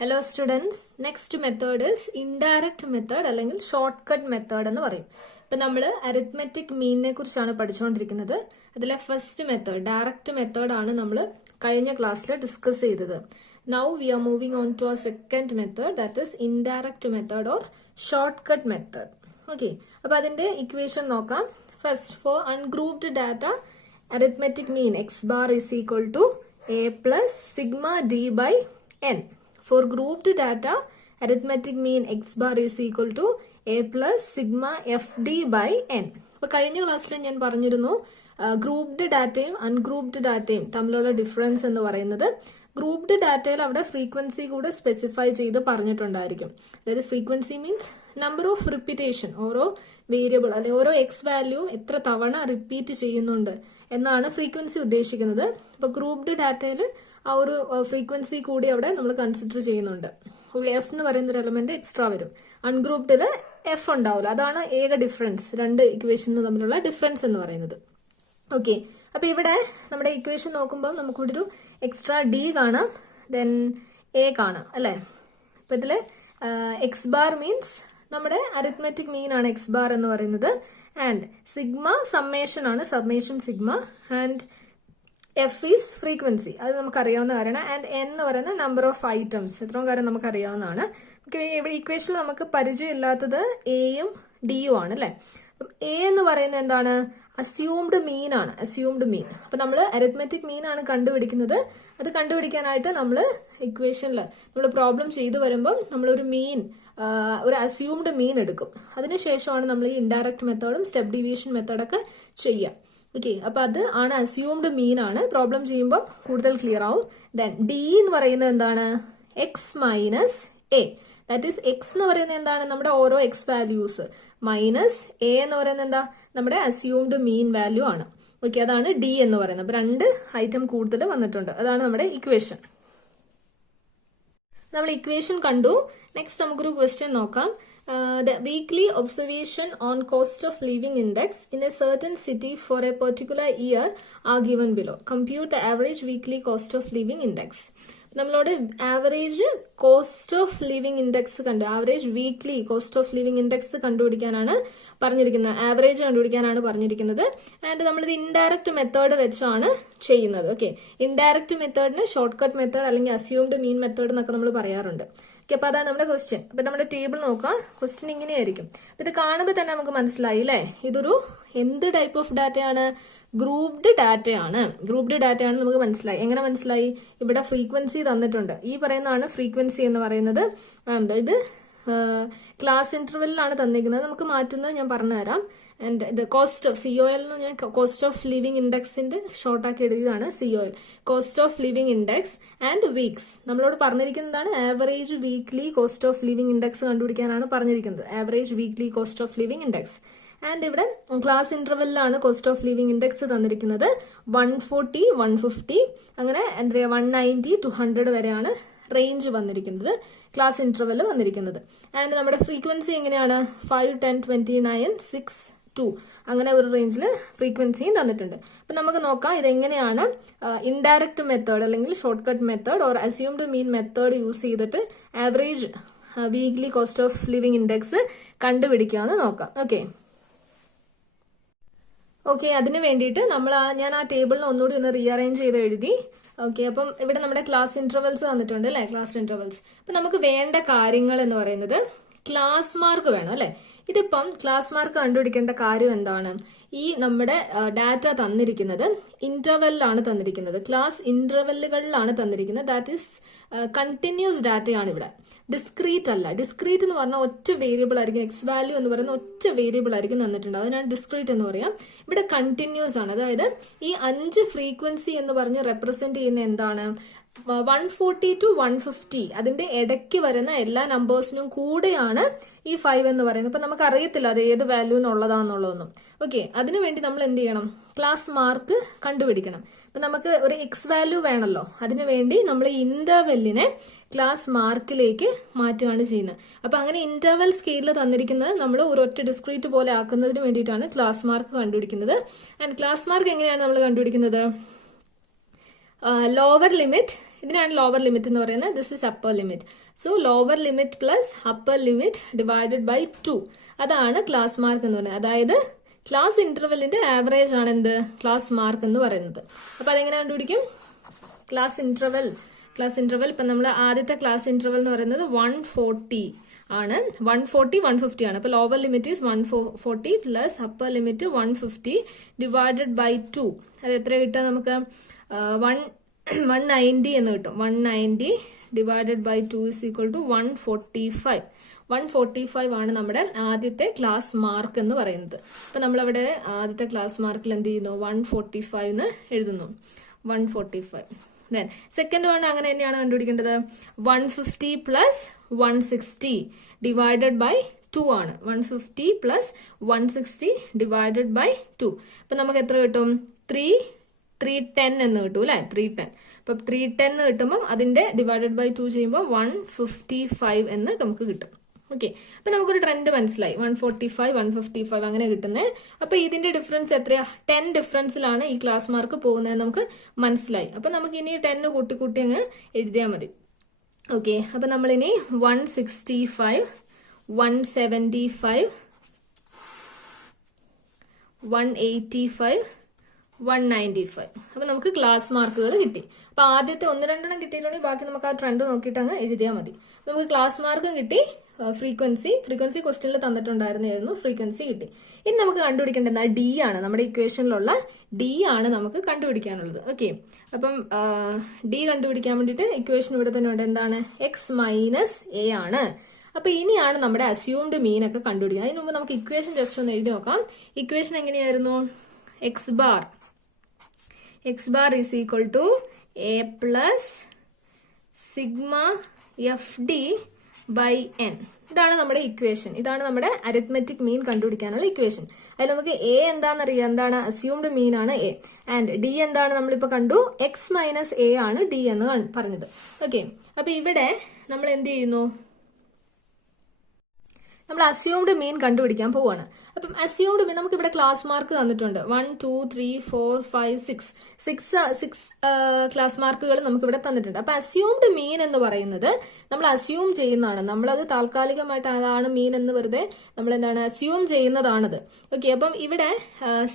Hello students, next method is indirect method അല്ലെങ്കിൽ shortcut method എന്ന് പറയും. ഇപ്പം നമ്മൾ അരിത്മെറ്റിക് മീനിനെ കുറിച്ചാണ് പഠിച്ചുകൊണ്ടിരിക്കുന്നത്. അതിലെ ഫസ്റ്റ് മെത്തേഡ് ഡയറക്റ്റ് മെത്തേഡ് ആണ് നമ്മൾ കഴിഞ്ഞ ക്ലാസ്സിൽ ഡിസ്കസ് ചെയ്തത്. Now we are moving on to our second method, that is indirect method or shortcut method. Okay, അപ്പോൾ അതിന്റെ ഇക്വേഷൻ നോക്കാം. First, for ungrouped data, arithmetic mean x bar is equal to a plus sigma d by n. For grouped data, arithmetic mean x bar is equal to a plus sigma fd by n. അപ്പോൾ കഴിഞ്ഞ ക്ലാസ്സിൽ ഞാൻ പറഞ്ഞിരുന്നു grouped ഡാറ്റയും ungrouped ഡാറ്റയും തമ്മിലുള്ള difference എന്ന് പറയുന്നത് ഗ്രൂപ്ഡ് ഡാറ്റയിൽ അവിടെ ഫ്രീക്വൻസി കൂടെ സ്പെസിഫൈ ചെയ്ത് പറഞ്ഞിട്ടുണ്ടായിരിക്കും. അതായത് frequency means number of repetition, ഓരോ വേരിയബിൾ അല്ലെങ്കിൽ ഓരോ എക്സ് വാല്യൂവും എത്ര തവണ റിപ്പീറ്റ് ചെയ്യുന്നുണ്ട് എന്നാണ് ഫ്രീക്വൻസി ഉദ്ദേശിക്കുന്നത്. ഇപ്പോൾ ഗ്രൂപ്ഡ് ഡാറ്റയിൽ ആ ഒരു ഫ്രീക്വൻസി കൂടി അവിടെ നമ്മൾ കൺസിഡർ ചെയ്യുന്നുണ്ട്. എഫ് എന്ന് പറയുന്ന ഒരു എലമെന്റ് എക്സ്ട്രാ വരും. അൺഗ്രൂപ്ഡിൽ എഫ് ഉണ്ടാവില്ല. അതാണ് ഏക ഡിഫറൻസ്, രണ്ട് ഇക്വേഷനും തമ്മിലുള്ള ഡിഫറൻസ് എന്ന് പറയുന്നത്. ഓക്കെ, അപ്പൊ ഇവിടെ നമ്മുടെ ഇക്വേഷൻ നോക്കുമ്പോൾ നമുക്കിവിടെ ഒരു എക്സ്ട്രാ ഡി കാണാം, ദെൻ എ കാണാം അല്ലെ. അപ്പൊ ഇതില് എക്സ് ബാർ മീൻസ് നമ്മുടെ അരിത്മെറ്റിക് മീൻ ആണ് എക്സ് ബാർ എന്ന് പറയുന്നത്. ആൻഡ് സിഗ്മ സമ്മേഷൻ ആണ്, summation sigma. And F is frequency, അത് നമുക്കറിയാവുന്ന കാര്യമാണ്. ആൻഡ് എൻ എന്ന് പറയുന്ന നമ്പർ ഓഫ് ഐറ്റംസ്, എത്രയും കാര്യം നമുക്കറിയാവുന്നതാണ്. ഇവിടെ ഇക്വേഷനിൽ നമുക്ക് പരിചയമില്ലാത്തത് എയും ഡിയും ആണ് അല്ലെ. അപ്പം എ എന്ന് പറയുന്നത് എന്താണ്? അസ്യൂംഡ് മീൻ ആണ്, അസ്യൂംഡ് മീൻ. അപ്പൊ നമ്മൾ അരിത്മെറ്റിക് മീൻ ആണ് കണ്ടുപിടിക്കുന്നത്. അത് കണ്ടുപിടിക്കാനായിട്ട് നമ്മൾ ഇക്വേഷനിൽ നമ്മൾ പ്രോബ്ലം ചെയ്തു വരുമ്പം നമ്മളൊരു മീൻ, ഒരു അസ്യൂംഡ് മീൻ എടുക്കും. അതിനുശേഷമാണ് നമ്മൾ ഈ ഇൻഡയറക്റ്റ് മെത്തേഡും സ്റ്റെപ്പ് ഡീവിയേഷൻ മെത്തേഡൊക്കെ ചെയ്യുക. ഓക്കെ, അപ്പൊ അത് ആണ് അസ്യൂംഡ് മീൻ ആണ്. പ്രോബ്ലം ചെയ്യുമ്പോൾ കൂടുതൽ ക്ലിയർ ആവും. ദെൻ ഡി എന്ന് പറയുന്നത് എന്താണ്? X minus A. That is X എന്ന് പറയുന്നത് എന്താണ്? നമ്മുടെ ഓരോ എക്സ് വാല്യൂസ് മൈനസ് എ എന്ന് പറയുന്നത് എന്താ? നമ്മുടെ അസ്യൂംഡ് മീൻ വാല്യൂ ആണ്. ഓക്കെ, അതാണ് ഡി എന്ന് പറയുന്നത്. അപ്പൊ രണ്ട് ഐറ്റം കൂടുതൽ വന്നിട്ടുണ്ട്. അതാണ് നമ്മുടെ ഇക്വേഷൻ. നമ്മൾ ഇക്വേഷൻ കണ്ടു. നെക്സ്റ്റ് നമുക്കൊരു ക്വസ്റ്റ്യൻ നോക്കാം. The weekly observation on cost of living index in a certain city for a particular year are given below. Compute the average weekly cost of living index. നമ്മളോട് average cost of living index average weekly cost of living index കണ്ടുപിടിക്കാനാണ് പറഞ്ഞിരിക്കുന്നത്, average കണ്ടുപിടിക്കാനാണ് പറഞ്ഞിരിക്കുന്നത്. And നമ്മളിത് indirect method വെച്ചാണ് ചെയ്യുന്നത്. Okay, indirect മെത്തേഡിന് shortcut method അല്ലെങ്കിൽ assumed mean method എന്നൊക്കെ നമ്മൾ പറയാറുണ്ട്. ഓക്കെ, അപ്പൊ അതാണ് നമ്മുടെ ക്വസ്റ്റ്യൻ. അപ്പൊ നമ്മുടെ ടേബിൾ നോക്കാം. ക്വസ്റ്റ്യൻ ഇങ്ങനെയായിരിക്കും. ഇത് കാണുമ്പോൾ തന്നെ നമുക്ക് മനസ്സിലായി അല്ലേ, ഇതൊരു എന്ത് ടൈപ്പ് ഓഫ് ഡാറ്റയാണ്? ഗ്രൂപ്ഡ് ഡാറ്റയാണ്. ഗ്രൂപ്ഡ് ഡാറ്റയാണ് നമുക്ക് മനസ്സിലായി. എങ്ങനെ മനസ്സിലായി? ഇവിടെ ഫ്രീക്വൻസി തന്നിട്ടുണ്ട്. ഈ പറയുന്നതാണ് ഫ്രീക്വൻസി എന്ന് പറയുന്നത്. ഇത് ക്ലാസ് ഇന്റർവെല്ലിലാണ് തന്നിരിക്കുന്നത്. നമുക്ക് മാറ്റുന്നത് ഞാൻ പറഞ്ഞുതരാം. ആൻഡ് ഇത് കോസ്റ്റ് ഓഫ് COL എന്ന് ഞാൻ കോസ്റ്റ് ഓഫ് ലിവിങ് ഇൻഡെക്സിന്റെ ഷോർട്ടാക്കി എഴുതിയതാണ് COL, cost of living index. And weeks നമ്മളോട് പറഞ്ഞിരിക്കുന്നതാണ് average weekly cost of living index കണ്ടുപിടിക്കാനാണ് പറഞ്ഞിരിക്കുന്നത്. Average weekly cost of living index. And ഇവിടെ ക്ലാസ് ഇന്റർവെല്ലിലാണ് കോസ്റ്റ് ഓഫ് ലിവിങ് ഇൻഡെക്സ് തന്നിരിക്കുന്നത്. 140, 150 അങ്ങനെ 190 to 100 വരെയാണ് റേഞ്ച് വന്നിരിക്കുന്നത്, ക്ലാസ് ഇന്റർവെൽ വന്നിരിക്കുന്നത്. ആൻഡ് നമ്മുടെ ഫ്രീക്വൻസി എങ്ങനെയാണ്? 5, 10, 29, 6, 2 അങ്ങനെ ഒരു റേഞ്ചിൽ ഫ്രീക്വൻസിയും തന്നിട്ടുണ്ട്. അപ്പൊ നമുക്ക് നോക്കാം ഇതെങ്ങനെയാണ് ഇൻഡയറക്റ്റ് മെത്തേഡ് അല്ലെങ്കിൽ shortcut method or assumed mean method use ചെയ്തിട്ട് average weekly cost of living index കണ്ടുപിടിക്കാമെന്ന് നോക്കാം. ഓക്കെ, അതിന് വേണ്ടിയിട്ട് ഞാൻ ആ ടേബിളിന് ഒന്നുകൂടി ഒന്ന് റീഅറേഞ്ച് ചെയ്ത് എഴുതി. ഓക്കെ, അപ്പം ഇവിടെ നമ്മുടെ ക്ലാസ് ഇന്റർവെൽസ് തന്നിട്ടുണ്ട് അല്ലെ, ക്ലാസ് ഇന്റർവെൽസ്. അപ്പൊ നമുക്ക് വേണ്ട കാര്യങ്ങൾ എന്ന് പറയുന്നത് ക്ലാസ് മാർക്ക് വേണം അല്ലെ. ഇതിപ്പം ക്ലാസ് മാർക്ക് കണ്ടുപിടിക്കേണ്ട കാര്യം എന്താണ്? ഈ നമ്മുടെ ഡാറ്റ തന്നിരിക്കുന്നത് ഇന്റർവെല്ലാണ് തന്നിരിക്കുന്നത്, ക്ലാസ് ഇന്റർവെല്ലുകളിലാണ് തന്നിരിക്കുന്നത്. ദാറ്റ് ഈസ് കണ്ടിന്യൂസ് ഡാറ്റയാണ് ഇവിടെ, ഡിസ്ക്രീറ്റ് അല്ല. ഡിസ്ക്രീറ്റ് എന്ന് പറഞ്ഞാൽ ഒറ്റ വേരിയബിൾ ആയിരിക്കും, എക്സ് വാല്യൂ എന്ന് പറയുന്ന ഒറ്റ വേരിയബിൾ ആയിരിക്കും തന്നിട്ടുണ്ട്, അതിനാണ് ഡിസ്ക്രീറ്റ് എന്ന് പറയാം. ഇവിടെ കണ്ടിന്യൂസ് ആണ്. അതായത് ഈ 5 ഫ്രീക്വൻസി എന്ന് പറഞ്ഞ് റെപ്രസെന്റ് ചെയ്യുന്ന എന്താണ്? 140 to 150 അതിന്റെ ഇടയ്ക്ക് വരുന്ന എല്ലാ നമ്പേഴ്സിനും കൂടെയാണ് ഈ 5 എന്ന് പറയുന്നത്. അപ്പൊ നമുക്ക് അറിയത്തില്ല അത് ഏത് വാല്യൂന്നുള്ളതാന്നുള്ളതൊന്നും. ഓക്കെ, അതിനുവേണ്ടി നമ്മൾ എന്ത് ചെയ്യണം? ക്ലാസ് മാർക്ക് കണ്ടുപിടിക്കണം. അപ്പൊ നമുക്ക് ഒരു എക്സ് വാല്യൂ വേണമല്ലോ, അതിനുവേണ്ടി നമ്മൾ ഈ ഇന്റർവെല്ലിനെ ക്ലാസ് മാർക്കിലേക്ക് മാറ്റുകയാണ് ചെയ്യുന്നത്. അപ്പൊ അങ്ങനെ ഇന്റർവെൽ സ്കെയിലിൽ തന്നിരിക്കുന്നത് നമ്മൾ ഒരൊറ്റ ഡിസ്ക്രീറ്റ് പോലെ ആക്കുന്നതിന് വേണ്ടിയിട്ടാണ് ക്ലാസ് മാർക്ക് കണ്ടുപിടിക്കുന്നത്. ആൻഡ് ക്ലാസ് മാർക്ക് എങ്ങനെയാണ് നമ്മൾ കണ്ടുപിടിക്കുന്നത്? ലോവർ ലിമിറ്റ് ഇതിനാണ് ലോവർ ലിമിറ്റ് എന്ന് പറയുന്നത്. This is upper limit. So lower limit plus upper limit divided by 2 അതാണ് ക്ലാസ് മാർക്ക് എന്ന് പറയുന്നത്. അതായത് ക്ലാസ് ഇന്റർവെല്ലിന്റെ ആവറേജ് ആണ് എന്ത് ക്ലാസ് മാർക്ക് എന്ന് പറയുന്നത്. അപ്പൊ അതെങ്ങനെ കണ്ടുപിടിക്കും? ക്ലാസ് ഇന്റർവെൽ ഇപ്പൊ നമ്മൾ ആദ്യത്തെ ക്ലാസ് ഇന്റർവെൽ എന്ന് പറയുന്നത് 140 ആണ്. 140 150 ആണ്. അപ്പൊ lower limit is 140 plus upper limit 150 divided by 2. അത് എത്ര കിട്ടുക നമുക്ക്? 190 എന്ന് കിട്ടും. 190 divided by 2 is equal to 145. 145 ആണ് നമ്മുടെ ആദ്യത്തെ ക്ലാസ് മാർക്ക് എന്ന് പറയുന്നത്. അപ്പൊ നമ്മളവിടെ ആദ്യത്തെ ക്ലാസ് മാർക്കിൽ എന്ത് ചെയ്യുന്നു? 145 എന്ന് എഴുതുന്നു. 145. ദെൻ സെക്കൻഡ് വൺ അങ്ങനെ തന്നെയാണ് കണ്ടുപിടിക്കേണ്ടത്. 150 പ്ലസ് 160 ഡിവൈഡഡ് ബൈ 2 ആണ്. 150 പ്ലസ് 160 ഡിവൈഡഡ് ബൈ 2. അപ്പൊ നമുക്ക് എത്ര കിട്ടും? 310 എന്ന് കിട്ടും അല്ലെ? 310. അപ്പൊ 310 എന്ന് കിട്ടുമ്പോൾ അതിന്റെ ഡിവൈഡഡ് ബൈ 2 ചെയ്യുമ്പോൾ 155 എന്ന് നമുക്ക് കിട്ടും. ഓക്കെ, അപ്പൊ നമുക്കൊരു ട്രെൻഡ് മനസ്സിലായി. 145 155 അങ്ങനെ കിട്ടുന്നത്. അപ്പൊ ഇതിന്റെ ഡിഫറൻസ് എത്രയാ? 10 ഡിഫറൻസിലാണ് ഈ ക്ലാസ് മാർക്ക് പോകുന്നത് നമുക്ക് മനസ്സിലായി. അപ്പൊ നമുക്ക് ഇനി 10 കൂട്ടി അങ്ങ് എഴുതിയാൽ മതി. ഓക്കെ, അപ്പൊ നമ്മളിനി 165 175 185 195. അപ്പൊ നമുക്ക് ക്ലാസ് മാർക്കുകൾ കിട്ടി. അപ്പൊ ആദ്യത്തെ 1-2 കിട്ടിയിട്ടുണ്ടെങ്കിൽ ബാക്കി നമുക്ക് ആ ട്രെൻഡ് നോക്കിയിട്ട് അങ്ങ് എഴുതിയാൽ മതി. നമുക്ക് ക്ലാസ് മാർക്കും കിട്ടി, ഫ്രീക്വൻസി ക്വസ്റ്റ്യനിൽ തന്നിട്ടുണ്ടായിരുന്നു, ഫ്രീക്വൻസി കിട്ടി. ഇനി നമുക്ക് കണ്ടുപിടിക്കേണ്ടത് ഡി ആണ്. നമ്മുടെ ഇക്വേഷനിലുള്ള ഡി ആണ് നമുക്ക് കണ്ടുപിടിക്കാനുള്ളത്. ഓക്കെ, അപ്പം ഡി കണ്ടുപിടിക്കാൻ വേണ്ടിയിട്ട് ഇക്വേഷൻ ഇവിടെ തന്നെ ഉണ്ട്. എന്താണ്? എക്സ് മൈനസ് എ ആണ്. അപ്പൊ ഇനിയാണ് നമ്മുടെ അസ്യൂംഡ് മീൻ ഒക്കെ കണ്ടുപിടിക്കുക. അതിന് മുമ്പ് നമുക്ക് ഇക്വേഷൻ ജസ്റ്റ് ഒന്ന് എഴുതി നോക്കാം. ഇക്വേഷൻ എങ്ങനെയായിരുന്നു? X bar is equal to A plus sigma F D by N. ഇതാണ് നമ്മുടെ ഇക്വേഷൻ. ഇതാണ് നമ്മുടെ അരിത്മെറ്റിക് മീൻ കണ്ടുപിടിക്കാനുള്ള ഇക്വേഷൻ. അതിൽ നമുക്ക് എ എന്താണെന്നറിയാം. എന്താണ്? അസ്യൂംഡ് മീൻ ആണ് എ. ആൻഡ് ഡി എന്താണ്? നമ്മളിപ്പോ കണ്ടു, എക്സ് മൈനസ് എ ആണ് ഡി എന്ന് പറഞ്ഞത്. ഓക്കെ, അപ്പൊ ഇവിടെ നമ്മൾ എന്ത് ചെയ്യുന്നു? നമ്മൾ അസ്യൂംഡ് മീൻ കണ്ടുപിടിക്കാൻ പോവാണ്. അപ്പം അസ്യൂംഡ് മീൻ നമുക്ക് ഇവിടെ ക്ലാസ് മാർക്ക് തന്നിട്ടുണ്ട്. 1 2 3 4 5 6 ക്ലാസ് മാർക്കുകൾ നമുക്ക് ഇവിടെ തന്നിട്ടുണ്ട്. അപ്പൊ അസ്യൂംഡ് മീൻ എന്ന് പറയുന്നത് നമ്മൾ അസ്യൂം ചെയ്യുന്നതാണ്. നമ്മളത് താൽക്കാലികമായിട്ട് അതാണ് മീൻ എന്ന് വെറുതെ നമ്മൾ എന്താണ് അസ്യൂം ചെയ്യുന്നതാണത്. ഓക്കെ, അപ്പം ഇവിടെ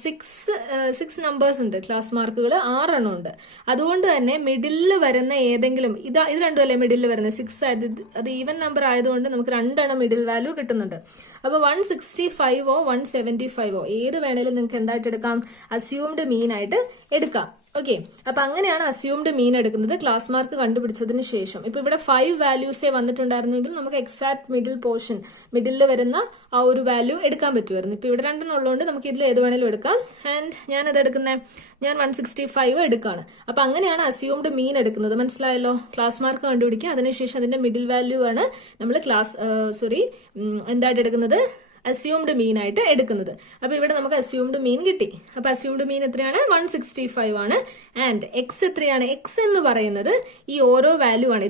6 നമ്പേഴ്സ് ഉണ്ട്. ക്ലാസ് മാർക്കുകൾ 6 എണ്ണം ഉണ്ട്. അതുകൊണ്ട് തന്നെ മിഡിലിൽ വരുന്ന ഏതെങ്കിലും ഇത് രണ്ടും അല്ലേ മിഡിലിൽ വരുന്നത്? 6 അത് ഈവൻ നമ്പർ ആയതുകൊണ്ട് നമുക്ക് 2 എണ്ണം മിഡിൽ വാല്യൂ കിട്ടുന്നുണ്ട്. അപ്പൊ 165 175 ഏത് വേണേലും നിങ്ങൾക്ക് എന്തായിട്ട് എടുക്കാം? അസ്യൂംഡ് മീൻ ആയിട്ട് എടുക്കാം. ഓക്കെ, അപ്പൊ അങ്ങനെയാണ് അസ്യൂംഡ് മീൻ എടുക്കുന്നത് ക്ലാസ് മാർക്ക് കണ്ടുപിടിച്ചതിന് ശേഷം. ഇപ്പൊ ഇവിടെ 5 വാല്യൂസേ വന്നിട്ടുണ്ടായിരുന്നെങ്കിൽ നമുക്ക് എക്സാക്ട് മിഡിൽ പോർഷൻ, മിഡിലിൽ വരുന്ന ആ ഒരു വാല്യൂ എടുക്കാൻ പറ്റുമായിരുന്നു. ഇപ്പൊ ഇവിടെ 2 ഉള്ളതുകൊണ്ട് നമുക്ക് ഇതിൽ ഏത് വേണേലും എടുക്കാം. ആൻഡ് ഞാൻ 165 എടുക്കാണ്. അപ്പൊ അങ്ങനെയാണ് അസ്യൂംഡ് മീൻ എടുക്കുന്നത്. മനസ്സിലായല്ലോ? ക്ലാസ് മാർക്ക് കണ്ടുപിടിക്കുക, അതിനുശേഷം അതിന്റെ മിഡിൽ വാല്യൂ ആണ് നമ്മൾ എന്തായിട്ട് എടുക്കുന്നത്? അസ്യൂംഡ് മീൻ ആയിട്ട് എടുക്കുന്നത്. അപ്പൊ ഇവിടെ നമുക്ക് അസ്യൂംഡ് മീൻ കിട്ടി. അപ്പൊ അസ്യൂംഡ് മീൻ എത്രയാണ്? 165 ആണ്. ആൻഡ് എക്സ് എത്രയാണ്? എക്സ് എന്ന് പറയുന്നത് ഈ ഓരോ വാല്യൂ ആണ്.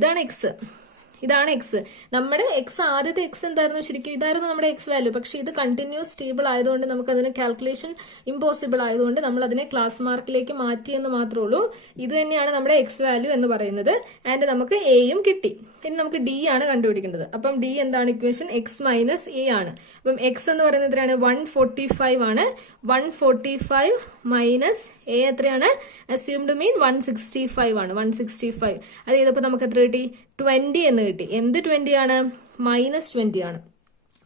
ഇതാണ് എക്സ്. നമ്മുടെ എക്സ് ആദ്യത്തെ എക്സ് എന്തായിരുന്നു? ശരിക്കും ഇതായിരുന്നു നമ്മുടെ എക്സ് വാല്യൂ. പക്ഷെ ഇത് കണ്ടിന്യൂസ് സ്റ്റേബിൾ ആയതുകൊണ്ട് നമുക്ക് അതിന് കാൽക്കുലേഷൻ ഇമ്പോസിബിൾ ആയതുകൊണ്ട് നമ്മൾ അതിനെ ക്ലാസ് മാർക്കിലേക്ക് മാറ്റി എന്ന് മാത്രമേ ഉള്ളൂ. ഇത് തന്നെയാണ് നമ്മുടെ എക്സ് വാല്യൂ എന്ന് പറയുന്നത്. ആൻഡ് നമുക്ക് എയും കിട്ടി. ഇനി നമുക്ക് ഡി ആണ് കണ്ടുപിടിക്കേണ്ടത്. അപ്പം ഡി എന്താണ്? ഇക്വേഷൻ എക്സ് മൈനസ് എ ആണ്. അപ്പം എക്സ് എന്ന് പറയുന്നത് എത്രയാണ്? 145 ആണ്. 145 മൈനസ് എ എത്രയാണ്? അസ്യൂംഡ് മീൻ 165 ആണ്. 165 അത് ചെയ്തപ്പോൾ നമുക്ക് എത്ര കിട്ടി? 20 എന്ന് കിട്ടി. എന്ത് 20 ആണ്? -20 ആണ്.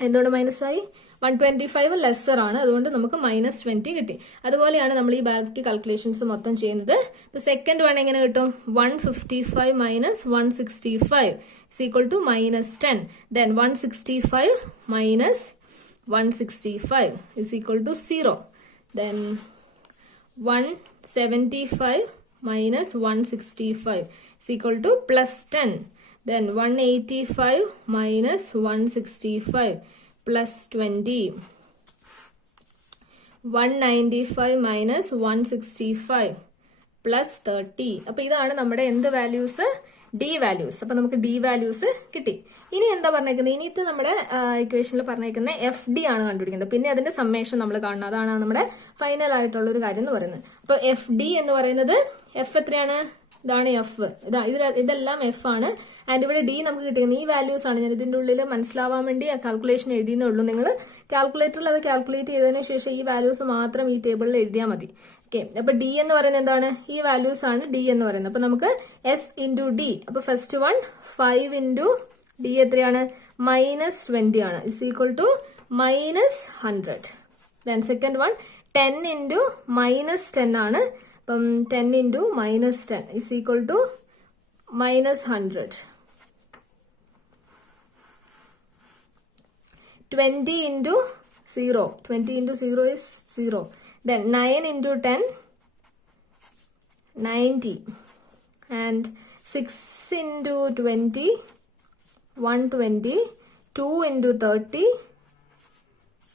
എന്തുകൊണ്ട് മൈനസ് ആയി? 125 ലെസ്സർ ആണ്. അതുകൊണ്ട് നമുക്ക് -20 കിട്ടി. അതുപോലെയാണ് നമ്മൾ ഈ ബാക്കി കാൽക്കുലേഷൻസ് മൊത്തം ചെയ്യുന്നത്. ഇപ്പൊ സെക്കൻഡ് വൺ എങ്ങനെ കിട്ടും? 155 minus 165 is equal to -10. Then 165 minus 165 is equal to 0. Then 175 minus 165 is equal to +10. Then 185 minus 165 plus 20. 195 minus 165 plus 30. അപ്പോൾ ഇതാണ് നമ്മുടെ എന്ത് വാല്യൂസ്? D values. അപ്പൊ നമുക്ക് ഡി വാല്യൂസ് കിട്ടി. ഇനി എന്താ പറഞ്ഞേക്കുന്നത്? ഇനിത്തെ നമ്മുടെ ഇക്വേഷനിൽ പറഞ്ഞേക്കുന്ന എഫ് ഡി ആണ് കണ്ടുപിടിക്കുന്നത്. പിന്നെ അതിന്റെ സമ്മേഷൻ നമ്മൾ കാണണം. അതാണ് നമ്മുടെ ഫൈനൽ ആയിട്ടുള്ള ഒരു കാര്യം എന്ന് പറയുന്നത്. അപ്പൊ എഫ് ഡി എന്ന് പറയുന്നത് എഫ് എത്രയാണ്? ഇതാണ് എഫ്, ഇതെല്ലാം എഫ് ആണ്. ആൻഡ് ഇവിടെ ഡി നമുക്ക് കിട്ടിയത് ഈ വാല്യൂസ് ആണ്. ഞാൻ ഇതിന്റെ ഉള്ളിൽ മനസ്സിലാവാൻ വേണ്ടി കാൽക്കുലേഷൻ എഴുതിയെന്നേ ഉള്ളൂ. നിങ്ങൾ കാൽക്കുലേറ്ററിൽ അത് കാൽക്കുലേറ്റ് ചെയ്തതിനു ശേഷം ഈ വാല്യൂസ് മാത്രം ഈ ടേബിളിൽ എഴുതിയാൽ മതി. ഓക്കെ, അപ്പൊ ഡി എന്ന് പറയുന്നത് എന്താണ്? ഈ വാല്യൂസ് ആണ് ഡി എന്ന് പറയുന്നത്. അപ്പൊ നമുക്ക് എഫ് ഇൻറ്റു ഡി, അപ്പൊ ഫസ്റ്റ് വൺ 5 ഇൻറ്റു ഡി എത്രയാണ്? -20 ആണ്, is equal to -100. Then second one 10 into -10 ആണ്. അപ്പം 10 into -10 is equal to -100. 20 into 0, 20 into 0 is 0. Then 9 into 10, 90. And 6 into 20, 120. 2 into 30,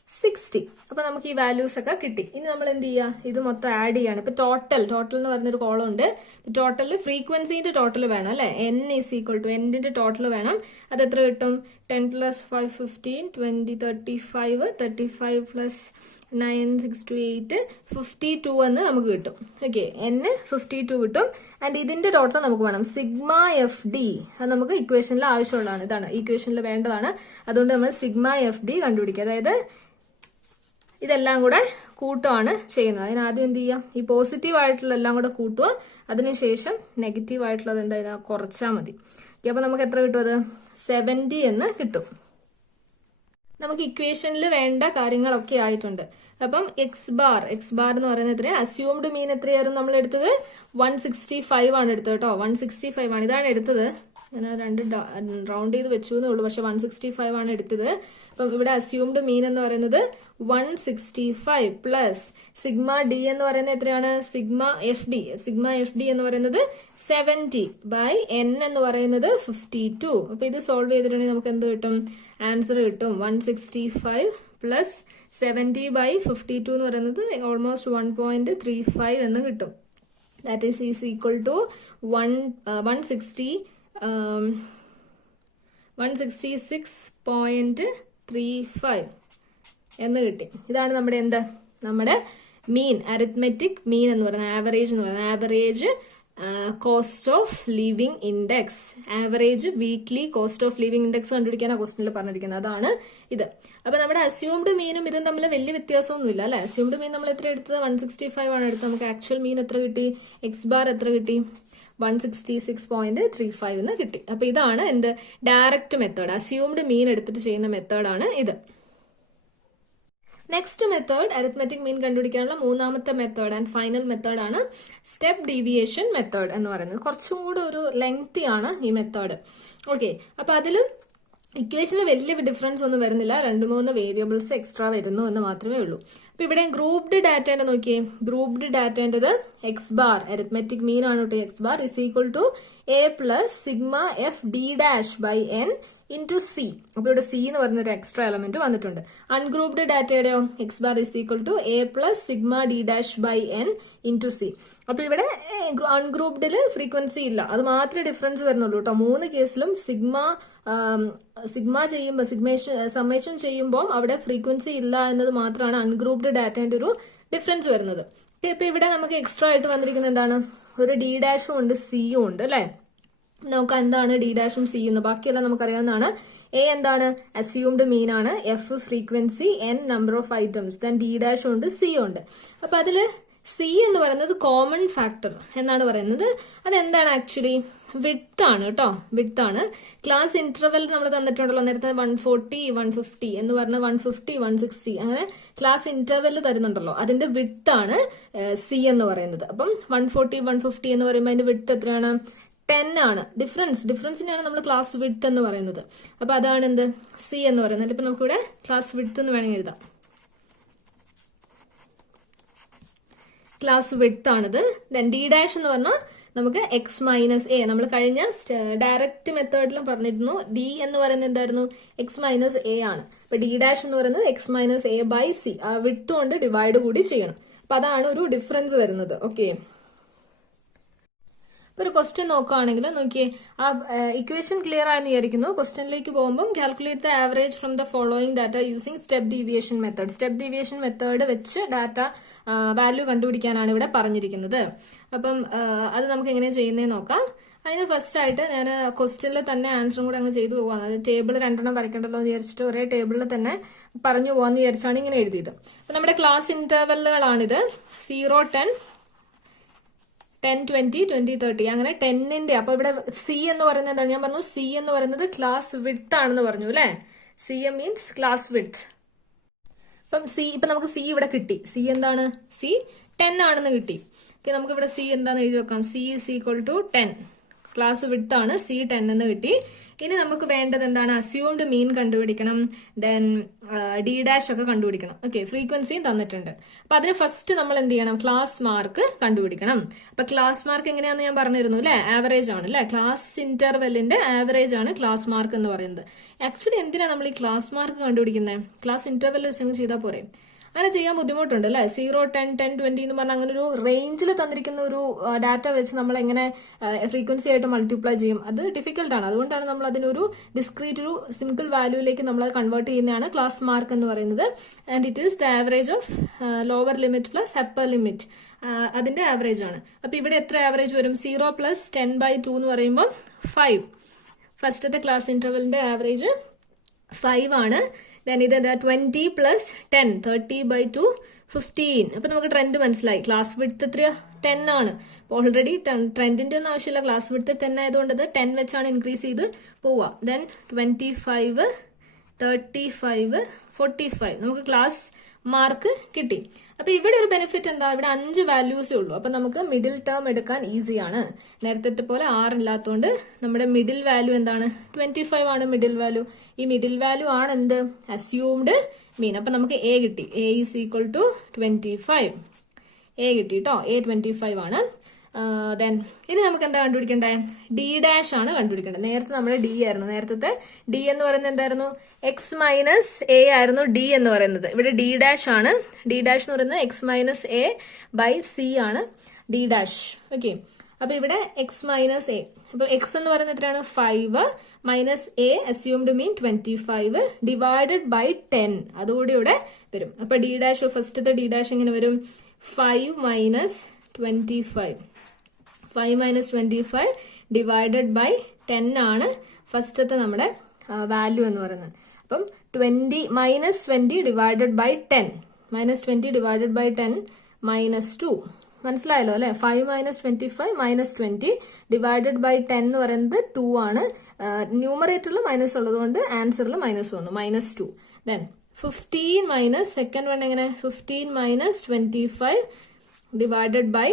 60. അപ്പൊ നമുക്ക് ഈ വാല്യൂസ് ഒക്കെ കിട്ടി. ഇനി നമ്മൾ എന്ത് ചെയ്യുക? ഇത് മൊത്തം ആഡ് ചെയ്യാണ്. ഇപ്പൊ ടോട്ടൽ എന്ന് പറഞ്ഞൊരു കോളം ഉണ്ട്. ടോട്ടലിൽ ഫ്രീക്വൻസിന്റെ ടോട്ടൽ വേണം അല്ലെ? n ഈസ് ഈക്വൽ ടു എന്നിന്റെ ടോട്ടൽ വേണം. അത് എത്ര കിട്ടും? 10 + 5 15, 20 35, 35 + 9 6 to 8 52 എന്ന് നമുക്ക് കിട്ടും. ഓക്കെ, n 52 കിട്ടും. ആൻഡ് ഇതിന്റെ ടോട്ടൽ നമുക്ക് വേണം സിഗ്മ എഫ് ഡി. അത് നമുക്ക് ഇക്വേഷനിൽ ആവശ്യമുള്ളതാണ്. ഇതാണ് ഇക്വേഷനിൽ വേണ്ടതാണ്. അതുകൊണ്ട് നമ്മൾ സിഗ്മ എഫ് ഡി കണ്ടുപിടിക്കുക. അതായത് ഇതെല്ലാം കൂടെ കൂട്ടുകയാണ് ചെയ്യുന്നത്. അതിന് ആദ്യം എന്ത് ചെയ്യുക? ഈ പോസിറ്റീവ് ആയിട്ടുള്ള എല്ലാം കൂടെ കൂട്ടുക. അതിനുശേഷം നെഗറ്റീവ് ആയിട്ടുള്ളത് എന്താ ചെയ്യുക? കുറച്ചാൽ മതി. അപ്പൊ നമുക്ക് എത്ര കിട്ടും? അത് 70 എന്ന് കിട്ടും. നമുക്ക് ഇക്വേഷനിൽ വേണ്ട കാര്യങ്ങളൊക്കെ ആയിട്ടുണ്ട്. അപ്പം എക്സ് ബാർ എന്ന് പറയുന്നത് എത്രയാണ്? അസ്യൂംഡ് മീൻ എത്രയായിരുന്നു നമ്മൾ എടുത്തത്? 165 ആണ് എടുത്തത് കേട്ടോ. 165 ആണ്, ഇതാണ് എടുത്തത്. ഞാൻ 2 റൗണ്ട് ചെയ്ത് വെച്ചു എന്നേ ഉള്ളൂ, പക്ഷെ 165 ആണ് എടുത്തത്. അപ്പം ഇവിടെ അസ്യൂംഡ് മീൻ എന്ന് പറയുന്നത് 165 പ്ലസ് സിഗ്മ ഡി എന്ന് പറയുന്നത് എത്രയാണ്? സിഗ്മ എഫ് ഡി എന്ന് പറയുന്നത് 70 ബൈ n എന്ന് പറയുന്നത് 52. അപ്പൊ ഇത് സോൾവ് ചെയ്തിട്ടുണ്ടെങ്കിൽ നമുക്ക് എന്ത് കിട്ടും? ആൻസർ കിട്ടും 165 പ്ലസ് 70 ബൈ 52 എന്ന് പറയുന്നത് ഓൾമോസ്റ്റ് 1.35 എന്ന് കിട്ടും. ദാറ്റ് ഈസ് ഈക്വൽ ടു 166.35 എന്ന് കിട്ടി. ഇതാണ് നമ്മുടെ നമ്മുടെ മീൻ, അരിത്മെറ്റിക് മീൻ എന്ന് പറയുന്നത്, ആവറേജ് എന്ന് പറയുന്നത്. Average cost of living index, average weekly cost of living index കണ്ടുപിടിക്കാനാണ് ക്വസ്റ്റനിൽ പറഞ്ഞിരിക്കുന്നത്. അതാണ് ഇത്. അപ്പൊ നമ്മുടെ അസ്യൂംഡ് മീനും ഇതും തമ്മിൽ വലിയ വ്യത്യാസമൊന്നുമില്ല അല്ലെ? അസ്യൂംഡ് മീൻ നമ്മൾ എത്ര എടുത്തത്? 165 ആണ് എടുത്തത്. നമുക്ക് ആക്ച്വൽ മീൻ എത്ര കിട്ടി? എക്സ് ബാർ എത്ര കിട്ടി? 166.35 എന്ന് കിട്ടി. അപ്പൊ ഇതാണ് ഡയറക്റ്റ് മെത്തേഡ്. അസ്യൂംഡ് മീൻ എടുത്തിട്ട് ചെയ്യുന്ന മെത്തേഡാണ് ഇത്. നെക്സ്റ്റ് മെത്തേഡ്, അരിത്മെറ്റിക് മീൻ കണ്ടുപിടിക്കാനുള്ള മൂന്നാമത്തെ മെത്തേഡ് ആൻഡ് ഫൈനൽ മെത്തേഡ് ആണ് സ്റ്റെപ്പ് ഡീവിയേഷൻ മെത്തേഡ് എന്ന് പറയുന്നത്. കുറച്ചും കൂടെ ഒരു ലെങ്തി ആണ് ഈ മെത്തേഡ്. ഓക്കെ, അപ്പൊ അതിലും ഇക്വേഷനിൽ വലിയ ഡിഫറൻസ് ഒന്നും വരുന്നില്ല. 2-3 വേരിയബിൾസ് എക്സ്ട്രാ വരുന്നു എന്ന് മാത്രമേ ഉള്ളൂ. അപ്പൊ ഇവിടെ ഗ്രൂപ്പ്ഡ് ഡാറ്റേന്റെ നോക്കിയേ. ഗ്രൂപ്പ്ഡ് ഡാറ്റേണ്ടത് എക്സ് ബാർ, അരിത്മെറ്റിക് മീൻ ആണ് കേട്ടോ. X bar is equal to A plus sigma F D dash by N into c. അപ്പൊ ഇവിടെ സി എന്ന് പറയുന്ന ഒരു എക്സ്ട്രാ എലമെന്റ് വന്നിട്ടുണ്ട്. അൺഗ്രൂപ്ഡ് ഡാറ്റയുടെയോ x bar is equal to A plus sigma d dash by N into c. അപ്പൊ ഇവിടെ അൺഗ്രൂപ്ഡില് frequency ഇല്ല, അത് മാത്രമേ ഡിഫറൻസ് വരുന്നുള്ളൂ കേട്ടോ. 3 കേസിലും സിഗ്മ ചെയ്യുമ്പോൾ സമ്മേഷൻ ചെയ്യുമ്പോൾ അവിടെ ഫ്രീക്വൻസി ഇല്ല എന്നത് മാത്രമാണ് അൺഗ്രൂപ്ഡ് ഡാറ്റേന്റെ ഒരു ഡിഫറൻസ് വരുന്നത്. ഇപ്പൊ ഇവിടെ നമുക്ക് എക്സ്ട്രാ ആയിട്ട് വന്നിരിക്കുന്നത് എന്താണ്? ഒരു ഡി ഡാഷും ഉണ്ട്, സിയും ഉണ്ട് അല്ലെ? നോക്കാം എന്താണ് ഡി ഡാഷും സി എന്ന്. ബാക്കിയെല്ലാം നമുക്കറിയാവുന്നതാണ്. എ എന്താണ്? അസ്യൂംഡ് മീൻ ആണ്. F frequency, n number of items, then d ഡാഷും ഉണ്ട്, സി ഉണ്ട്. അപ്പൊ അതില് സി എന്ന് പറയുന്നത് കോമൺ ഫാക്ടർ എന്നാണ് പറയുന്നത്. അതെന്താണ്? ആക്ച്വലി വിഡ്ത്ത് ആണ് കേട്ടോ. വിഡ്ത്ത് ആണ്. ക്ലാസ് ഇന്റർവെൽ നമ്മൾ തന്നിട്ടുണ്ടല്ലോ നേരത്തെ 140 150 എന്ന് പറഞ്ഞ 150 160 അങ്ങനെ ക്ലാസ് ഇന്റർവെൽ തരുന്നുണ്ടല്ലോ. അതിന്റെ വിഡ്ത്ത് ആണ് സി എന്ന് പറയുന്നത്. അപ്പം 140 150 എന്ന് പറയുമ്പോൾ അതിന്റെ വിഡ്ത്ത് എത്രയാണ്? 10 ആണ്. ഡിഫറൻസിനെയാണ് നമ്മൾ ക്ലാസ് വിഡ്ത്ത് എന്ന് പറയുന്നത്. അപ്പൊ അതാണ് സി എന്ന് പറയുന്നത്. ഇപ്പൊ നമുക്കിവിടെ ക്ലാസ് വിഡ്ത്ത് എന്ന് വേണമെങ്കിൽ എഴുതാം. ക്ലാസ് വിഡ്ത്ത് ആണിത്. ദെൻ ഡി ഡാഷ് എന്ന് പറഞ്ഞാൽ നമുക്ക് എക്സ് മൈനസ് എ. നമ്മൾ കഴിഞ്ഞ ഡയറക്റ്റ് മെത്തേഡിലും പറഞ്ഞിരുന്നു ഡി എന്ന് പറയുന്നത് എന്തായിരുന്നു? എക്സ് മൈനസ് എ ആണ്. അപ്പൊ ഡി ഡാഷ് എന്ന് പറയുന്നത് X minus A by C. ആ വിഡ്ത്ത് കൊണ്ട് ഡിവൈഡ് കൂടി ചെയ്യണം. അപ്പൊ അതാണ് ഒരു ഡിഫറൻസ് വരുന്നത്. ഓക്കെ, ഇപ്പോൾ ഒരു ക്വസ്റ്റ്യൻ നോക്കുകയാണെങ്കിൽ നോക്കിയേ, ആ ഇക്വേഷൻ ക്ലിയർ ആയെന്ന് വിചാരിക്കുന്നു. ക്വസ്റ്റ്യനിലേക്ക് പോകുമ്പോൾ calculate the average from the following data using step deviation method. Step deviation method വെച്ച് ഡാറ്റ വാല്യൂ കണ്ടുപിടിക്കാനാണ് ഇവിടെ പറഞ്ഞിരിക്കുന്നത്. അപ്പം അത് നമുക്ക് എങ്ങനെ ചെയ്യുന്നതെന്ന് നോക്കാം. അതിന് ഫസ്റ്റ് ആയിട്ട് ഞാൻ ക്വസ്റ്റ്യനിൽ തന്നെ ആൻസറും കൂടെ അങ്ങ് ചെയ്തു പോകാം. അതായത് ടേബിൾ രണ്ടെണ്ണം വരയ്ക്കണ്ടല്ലോ എന്ന് വിചാരിച്ചിട്ട് ഒരേ ടേബിളിൽ തന്നെ പറഞ്ഞു പോകാമെന്ന് വിചാരിച്ചാണ് ഇങ്ങനെ എഴുതിയത്. അപ്പം നമ്മുടെ ക്ലാസ് ഇന്റർവെല്ലുകളാണിത്. 0, 10, 10, 20, 20, 30 അങ്ങനെ 10ന്റെ. അപ്പൊ ഇവിടെ സി എന്ന് പറയുന്നത് എന്താണ്? ഞാൻ പറഞ്ഞു സി എന്ന് പറയുന്നത് ക്ലാസ് വിഡ്ത്ത് ആണെന്ന് പറഞ്ഞു അല്ലെ. C M means class width. അപ്പം ഇപ്പൊ നമുക്ക് സി ഇവിടെ കിട്ടി. സി എന്താണ്? സി 10 ആണെന്ന് കിട്ടി. ഓക്കെ, നമുക്ക് ഇവിടെ സി എന്താന്ന് എഴുതി വെക്കാം. C is equal to 10. Class width ആണ് സി 10 എന്ന് കിട്ടി. ഇനി നമുക്ക് വേണ്ടത് എന്താണ്? അസ്യൂംഡ് മീൻ കണ്ടുപിടിക്കണം, ദെൻ ഡി ഡാഷ് ഒക്കെ കണ്ടുപിടിക്കണം. ഓക്കെ, ഫ്രീക്വൻസിയും തന്നിട്ടുണ്ട്. അപ്പൊ അതിന് ഫസ്റ്റ് നമ്മൾ എന്ത് ചെയ്യണം? ക്ലാസ് മാർക്ക് കണ്ടുപിടിക്കണം. അപ്പൊ ക്ലാസ് മാർക്ക് എങ്ങനെയാണെന്ന് ഞാൻ പറഞ്ഞിരുന്നു അല്ലെ. ആവറേജ് ആണ് അല്ലെ. ക്ലാസ് ഇന്റർവെല്ലിന്റെ ആവറേജ് ആണ് ക്ലാസ് മാർക്ക് എന്ന് പറയുന്നത്. ആക്ച്വലി എന്തിനാ നമ്മൾ ഈ ക്ലാസ് മാർക്ക് കണ്ടുപിടിക്കുന്നത്? ക്ലാസ് ഇന്റർവെൽ വെച്ച് ചെയ്താൽ പോരെ? അങ്ങനെ ചെയ്യാൻ ബുദ്ധിമുട്ടുണ്ട് അല്ലെ. 0, 10, 10, 20 എന്ന് പറഞ്ഞാൽ അങ്ങനെ ഒരു റേഞ്ചിൽ തന്നിരിക്കുന്ന ഒരു ഡാറ്റ വെച്ച് നമ്മൾ എങ്ങനെ ഫ്രീക്വൻസി ആയിട്ട് മൾട്ടിപ്ലൈ ചെയ്യും? അത് ഡിഫിക്കൽട്ടാണ്. അതുകൊണ്ടാണ് നമ്മൾ അതിനൊരു ഡിസ്ക്രീറ്റ് ഒരു സിംഗിൾ വാല്യൂയിലേക്ക് നമ്മൾ കൺവേർട്ട് ചെയ്യുന്നതാണ് ക്ലാസ് മാർക്ക് എന്ന് പറയുന്നത്. And it is the average of lower limit plus upper limit. അതിന്റെ ആവറേജ് ആണ്. അപ്പൊ ഇവിടെ എത്ര ആവറേജ് വരും? 0 പ്ലസ് 10/2 എന്ന് പറയുമ്പോൾ 5. ഫസ്റ്റത്തെ ക്ലാസ് ഇന്റർവെലിന്റെ ആവറേജ് 5 ആണ്. ദെൻ ഇത് 20 പ്ലസ് 10, 30/2, 15. അപ്പൊ നമുക്ക് ട്രെൻഡ് മനസ്സിലായി. ക്ലാസ് വിഡ്ത്ത് എത്രയാ? 10 ആണ്. ഓൾറെഡി ട്രെൻഡിന്റെ ഒന്നും ആവശ്യമില്ല. ക്ലാസ് വിഡ്ത്ത് 10 ആയതുകൊണ്ട് 10 വെച്ചാണ് ഇൻക്രീസ് ചെയ്ത് പോവുക. ദെൻ 25, 35, 45 നമുക്ക് ക്ലാസ് മാർക്ക് കിട്ടി. അപ്പൊ ഇവിടെ ഒരു ബെനിഫിറ്റ് എന്താ? ഇവിടെ 5 വാല്യൂസേ ഉള്ളൂ. അപ്പൊ നമുക്ക് മിഡിൽ ടേം എടുക്കാൻ ഈസിയാണ്. നേരത്തെ പോലെ 6 ഇല്ലാത്തതുകൊണ്ട് നമ്മുടെ മിഡിൽ വാല്യൂ എന്താണ്? 25 ആണ് മിഡിൽ വാല്യൂ. ഈ മിഡിൽ വാല്യൂ ആണ് എന്ത്? Assumed mean. അപ്പൊ നമുക്ക് എ കിട്ടി. A is equal to 25. A കിട്ടി കേട്ടോ. എ 25 ആണ്. ദെൻ ഇനി നമുക്ക് എന്താ കണ്ടുപിടിക്കണ്ടേ? ഡി ഡാഷ് ആണ് കണ്ടുപിടിക്കേണ്ടത്. നേരത്തെ നമ്മുടെ ഡി ആയിരുന്നു. നേരത്തെ ഡി എന്ന് പറയുന്നത് എന്തായിരുന്നു? എക്സ് മൈനസ് എ ആയിരുന്നു ഡി എന്ന് പറയുന്നത്. ഇവിടെ ഡി ഡാഷ് ആണ്. ഡി ഡാഷ് എന്ന് പറയുന്നത് X minus A by C ആണ് ഡി ഡാഷ്. ഓക്കെ, അപ്പൊ ഇവിടെ എക്സ് മൈനസ് എ. അപ്പൊ എക്സ് എന്ന് പറയുന്നത് എത്രയാണ്? 5 minus A assumed mean 25 divided by 10. അതുകൂടി ഇവിടെ വരും. അപ്പൊ ഡി ഡാഷ് ഫസ്റ്റത്തെ ഡി ഡാഷ് എങ്ങനെ വരും? 5 മൈനസ് 25. 5 മൈനസ് 25 ഡിവൈഡഡ് ബൈ 10 ആണ് ഫസ്റ്റത്തെ നമ്മുടെ വാല്യൂ എന്ന് പറയുന്നത്. അപ്പം 20 ഡിവൈഡഡ് ബൈ 10. -20 divided by 10 -2. മനസ്സിലായല്ലോ അല്ലെ. 5 മൈനസ് 25 -20 ഡിവൈഡഡ് ബൈ 10 എന്ന് പറയുന്നത് 2 ആണ്. ന്യൂമറേറ്ററിൽ മൈനസ് ഉള്ളത് കൊണ്ട് ആൻസറിൽ മൈനസ് വന്നു, -2. ദെൻ 15 മൈനസ് സെക്കൻഡ് വൺ എങ്ങനെ? 15 മൈനസ് 25 ഡിവൈഡഡ് ബൈ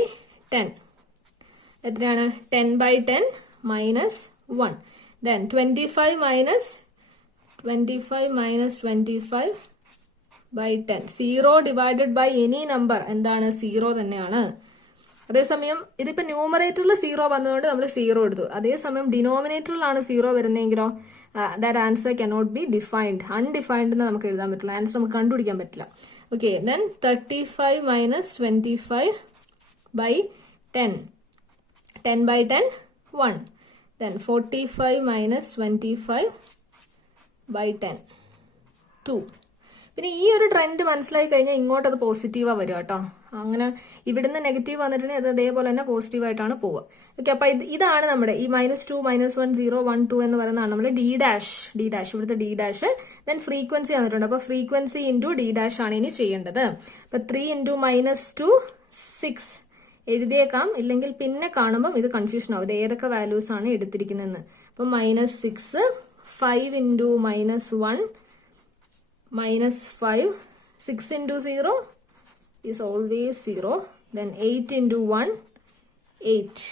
10 എത്രയാണ്? 10 by 10 -1. Then 25 minus 25 by 10. 0 divided by any number എന്താണ്? 0 തന്നെയാണ്. അതേസമയം ഇതിപ്പോ ന്യൂമറേറ്ററിൽ 0 വന്നതുകൊണ്ട് നമ്മൾ 0 എടുത്തു. അതേസമയം ഡിനോമിനേറ്ററിലാണ് 0 വരുന്നതെങ്കിലോ that answer cannot be defined. Undefined എന്ന് നമുക്ക് എഴുതാൻ പറ്റില്ല. ആൻസർ നമുക്ക് കണ്ടുപിടിക്കാൻ പറ്റില്ല. Okay, then 35 minus 25 by 10. 10 by 10, 1. Then 45 minus 25 by 10, 2. പിന്നെ ഈ ഒരു ട്രെൻഡ് മനസ്സിലായി കഴിഞ്ഞാൽ ഇങ്ങോട്ട് അത് പോസിറ്റീവാ വരിക കേട്ടോ. അങ്ങനെ ഇവിടുന്ന് നെഗറ്റീവ് വന്നിട്ടുണ്ടെങ്കിൽ അത് അതേപോലെ തന്നെ പോസിറ്റീവായിട്ടാണ് പോവുക. ഓക്കെ, അപ്പൊ ഇതാണ് നമ്മുടെ ഈ -2, -1, 0, 1, 2 എന്ന് പറയുന്നതാണ് നമ്മുടെ ഡി ഡാഷ്. ഇവിടുത്തെ ഡി ഡാഷ്. ദെൻ ഫ്രീക്വൻസി വന്നിട്ടുണ്ട്. അപ്പൊ ഫ്രീക്വൻസി ഇൻറ്റു ഡി ഡാഷ് ആണ് ഇനി ചെയ്യേണ്ടത്. അപ്പൊ 3 ഇൻറ്റു -2, 6 എഴുതിയേക്കാം. ഇല്ലെങ്കിൽ പിന്നെ കാണുമ്പം ഇത് കൺഫ്യൂഷൻ ആവും. ഇത് ഏതൊക്കെ വാല്യൂസ് ആണ് എടുത്തിരിക്കുന്നതെന്ന്. അപ്പൊ -6, 5 into -1, -5, 6 into 0 is always 0. Then 8 into 1, 8,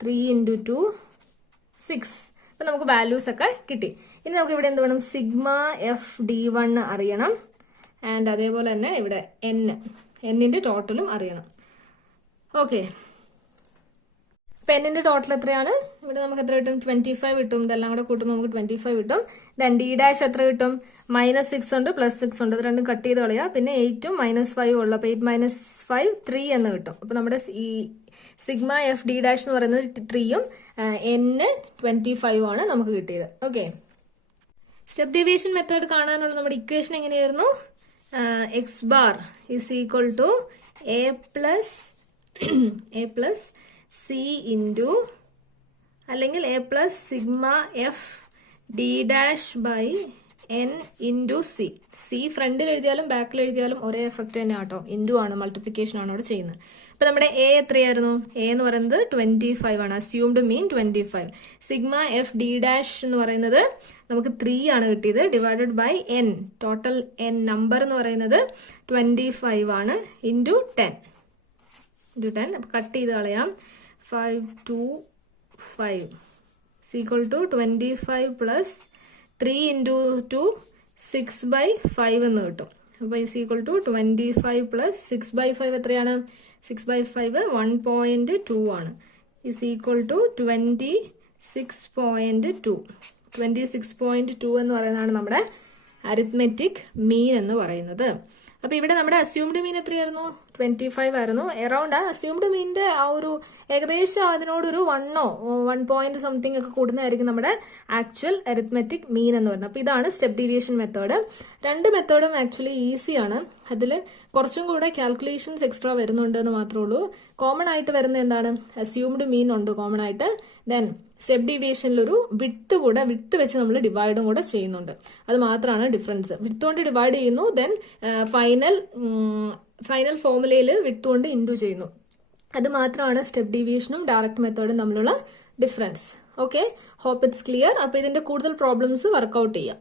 3 into 2, 6. അപ്പൊ നമുക്ക് വാല്യൂസ് ഒക്കെ കിട്ടി. ഇനി നമുക്ക് ഇവിടെ എന്ത് വേണം? സിഗ്മ എഫ് D1 അറിയണം. ആൻഡ് അതേപോലെ തന്നെ ഇവിടെ എന്നിന്റെ ടോട്ടലും അറിയണം. ഓക്കെ, പെന്നിന്റെ ടോട്ടൽ എത്രയാണ്? ഇവിടെ നമുക്ക് എത്ര കിട്ടും? 25 കിട്ടും. ഇതെല്ലാം കൂടെ കൂട്ടുമ്പോൾ നമുക്ക് 25 കിട്ടും. ദെൻ ഡി ഡാഷ് എത്ര കിട്ടും? -6 ഉണ്ട്, +6 ഉണ്ട്. ഇത് രണ്ടും കട്ട് ചെയ്ത് കളയുക. പിന്നെ 8ഉം -5 ഉള്ളു. അപ്പൊ 8 - 5 3 എന്ന് കിട്ടും. അപ്പൊ നമ്മുടെ ഈ സിഗ്മ എഫ് ഡി ഡാഷ് എന്ന് പറയുന്നത് 3യും n 25 ആണ് നമുക്ക് കിട്ടിയത്. ഓക്കെ, സ്റ്റെപ്പ് ഡീവിയേഷൻ മെത്തേഡ് കാണാനുള്ള നമ്മുടെ ഇക്വേഷൻ എങ്ങനെയായിരുന്നു? X bar is equal to A plus C into അല്ലെങ്കിൽ A plus sigma F D dash by N into C. C ഫ്രണ്ടിൽ എഴുതിയാലും ബാക്കിൽ എഴുതിയാലും ഒരേ എഫക്റ്റ് തന്നെ ആട്ടോ, ഇൻറ്റു ആണ്, മൾട്ടിപ്ലിക്കേഷൻ ആണ് അവിടെ ചെയ്യുന്നത്. ഇപ്പൊ നമ്മുടെ എ എത്രയായിരുന്നു? എ എന്ന് പറയുന്നത് 25 ആണ്, assumed mean 25. Sigma F D dash എന്ന് പറയുന്നത് നമുക്ക് 3 ആണ് കിട്ടിയത്, divided by N, total N number എന്ന് പറയുന്നത് 25 ആണ്, ഇൻറ്റു 10. അപ്പൊ കട്ട് ചെയ്ത് കളയാം. 5 to 5 is equal to 25 plus 3 into 2 6/5 എന്ന് കിട്ടും. അപ്പോൾ is equal to 25 plus 6/5 എത്രയാണ്? 6/5 1.2 ആണ്. is equal to 26.2. 26.2 എന്ന് പറയുന്നതാണ് നമ്മുടെ അരിത്മെറ്റിക് മീൻ എന്ന് പറയുന്നത്. അപ്പൊ ഇവിടെ നമ്മുടെ അസ്യൂംഡ് മീൻ എത്രയായിരുന്നു? 25 ആയിരുന്നു. എറൗണ്ട് ആ അസ്യൂംഡ് മീനിന്റെ ആ ഒരു ഏകദേശം അതിനോടൊരു 1 point something ഒക്കെ കൂടുന്നതായിരിക്കും നമ്മുടെ ആക്ച്വൽ അരിത്മെറ്റിക് മീൻ എന്ന് പറയുന്നത്. അപ്പൊ ഇതാണ് സ്റ്റെപ്പ് ഡീവിയേഷൻ മെത്തേഡ്. രണ്ട് മെത്തേഡും ആക്ച്വലി ഈസിയാണ്. അതിൽ കുറച്ചും കൂടെ കാൽക്കുലേഷൻസ് എക്സ്ട്രാ വരുന്നുണ്ട് എന്ന് മാത്രമേ ഉള്ളൂ. കോമൺ ആയിട്ട് വരുന്ന എന്താണ്? അസ്യൂംഡ് മീൻ ഉണ്ട് കോമൺ ആയിട്ട്. ദെൻ സ്റ്റെപ്പ് ഡീവിയേഷനിലൊരു വിട്ട് വെച്ച് നമ്മൾ ഡിവൈഡും കൂടെ ചെയ്യുന്നുണ്ട്. അത് മാത്രമാണ് ഡിഫറൻസ്. വിട്ട് കൊണ്ട് ഡിവൈഡ് ചെയ്യുന്നു, ദെൻ ഫൈനൽ ഫോർമുലയിൽ വിട്ട് കൊണ്ട് ഇൻറ്റു ചെയ്യുന്നു. അത് മാത്രമാണ് സ്റ്റെപ്പ് ഡീവിയേഷനും ഡയറക്റ്റ് മെത്തേഡും തമ്മിലുള്ള difference. Okay, hope it's clear. അപ്പോൾ ഇതിന്റെ കൂടുതൽ പ്രോബ്ലംസ് വർക്ക്ഔട്ട് ചെയ്യാം.